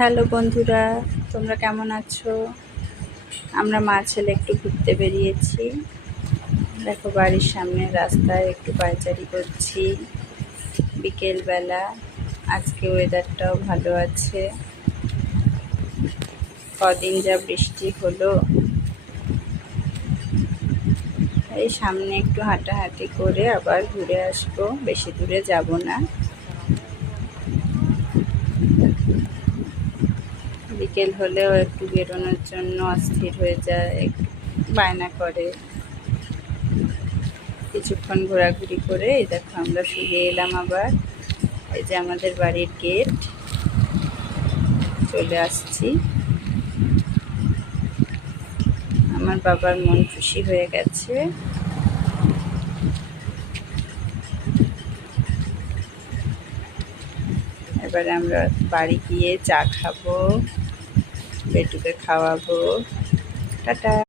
Hello বন্ধুরা, তোমরা কেমন আছো? আমরা মা ছেলে একটু ঘুরতে বেরিয়েছি। দেখো, বাড়ির সামনে রাস্তায় একটু পায়চারি করছি বিকেলবেলা। আজকে ওয়েদারটাও ভালো আছে। কদিন যা বৃষ্টি হলো, এই সামনে একটু হাঁটাহাঁটি করে আবার ঘুরে আসবো। বেশি দূরে যাব না। বিকেল হলেও একটু বেরোনোর জন্য অস্থির হয়ে যায়, একটু বায়না করে। কিছুক্ষণ ঘোরাঘুরি করে এই দেখো আমরা ফিরে এলাম আবার। এই যে আমাদের বাড়ির গেট, চলে আসছি। আমার বাবার মন খুশি হয়ে গেছে। এবারে আমরা বাড়ি গিয়ে চা খাবো, বেটুকে খাওয়াবো। টাটা।